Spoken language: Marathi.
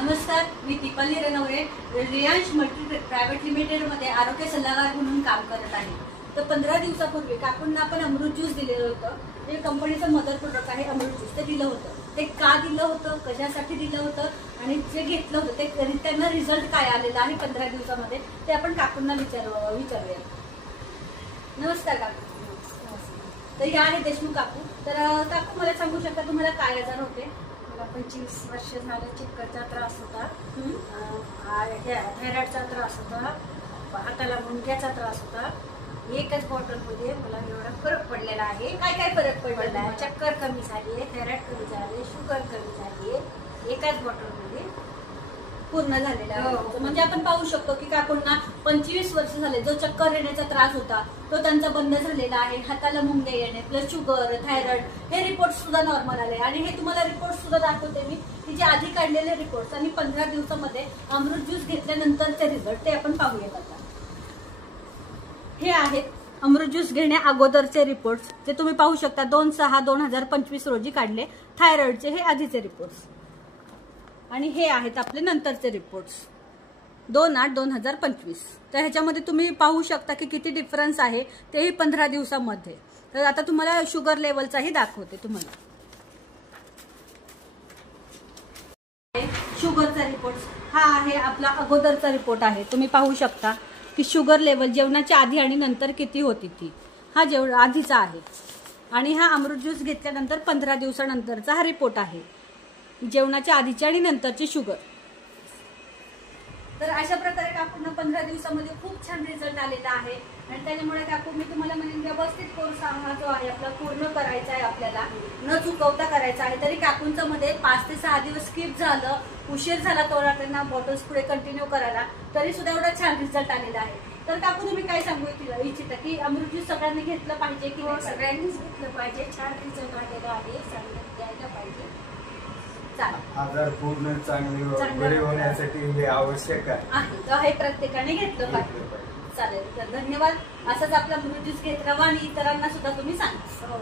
नमस्कार, मी Deepali Ranaware Riyansh multi private limited मध्ये आरोग्य सल्लागार म्हणून काम करत आहे। तर 15 दिवसापूर्वी काकूंना आपण अमृत ज्यूस दिलेलं होतं। हे कंपनीचं मदर प्रोडक्ट आहे अमृत ज्यूस। ते दिलं होतं, ते का दिलं होतं, कशासाठी दिलं होतं आणि जे घेतलं होतं ते त्यांना रिझल्ट काय आलेला आहे 15 दिवसामध्ये ते आपण काकूंना विचारूया। नमस्कार काकू। तर या आहे देशमुख काकू। तर काकू मला सांगू शकता तुम्हाला काय आजार होते? 25 वर्ष झाले चिकनचा त्रास होता, थायरॉइडचा त्रास होता, हाताला मुंग्याचा त्रास होता। एकच बॉटल मध्ये मला एवढा फरक पडलेला आहे। काय काय फरक पडलेला आहे? चक्कर कमी झाली, थायरॉइड कमी झाले, शुगर कमी झाली, एकाच बॉटल मध्ये पूर्ण झालेला आहे। म्हणजे आपण पाहू शकतो की काकूंना 25 वर्ष झाले जो चक्कर येण्याचा त्रास होता तो त्यांचा बंद झालेला आहे। हाताला मुंग्या येणे प्लस शुगर, थायरॉइड हे रिपोर्ट सुद्धा नॉर्मल आले आणि हे तुम्हाला रिपोर्ट सुद्धा दाखवते मी की जे आधी काढलेले रिपोर्ट्स आणि 15 दिवसामध्ये अमृत ज्यूस घेतल्यानंतरचे रिझल्ट ते आपण पाहूयात आता। हे आहेत अमृत ज्यूस घेण्या अगोदरचे रिपोर्ट्स जे तुम्ही पाहू शकता। 2/6/2025 रोजी काढले थायरॉइडचे हे आधीचे रिपोर्ट्स आणि हे आहेत आपले नंतरचे रिपोर्ट्स 2/8/2025। तर ह्याच्यामध्ये तुम्ही पाहू शकता की किती डिफरन्स आहे तेही 15 दिवसामध्ये। तर आता तुम्हाला शुगर लेवलचाही दाखवते तुम्हाला। शुगरचा रिपोर्ट हा आहे आपला अगोदरचा रिपोर्ट आहे। तुम्ही पाहू शकता की शुगर लेवल जेवणाच्या आधी आणि नंतर किती होती ती, हा आधीचा आहे आणि हा अमृत ज्यूस घेतल्यानंतर 15 दिवसानंतरचा हा रिपोर्ट आहे जेवणाच्या आधीची आणि नंतरची शुगर। तर अशा प्रकारे काकूंना 15 दिवसामध्ये खूप छान रिझल्ट आलेला आहे आणि त्याच्यामुळे काकू मी तुम्हाला म्हणेन व्यवस्थित कोर्स हा जो आहे आपला पूर्ण करायचा आहे, आपल्याला न चुकवता करायचा आहे। तरी काकूंचं मध्ये 5 ते 6 दिवस स्किप झालं, उशीर झाला थोडा त्यांना बॉटल्स पुढे कंटिन्यू करायला, तरी सुद्धा एवढा छान रिझल्ट आलेला आहे। तर काकू तुम्ही काय सांगू इच्छिता की अमृत ज्यूस सगळ्यांनी घेतलं पाहिजे की सगळ्यांनीच घेतलं पाहिजे? छान रिझल्ट आलेला आहे, सगळ्यांनी घ्यायला पाहिजे। आजार पूर्ण चांगले बरे होण्यासाठी हे आवश्यक आहे, तर हे प्रत्येकाने घेतलं पाहिजे। चालेल, तर धन्यवाद। असंच आपला अमृत ज्यूस घेत राहा आणि इतरांना सुद्धा तुम्ही सांगा।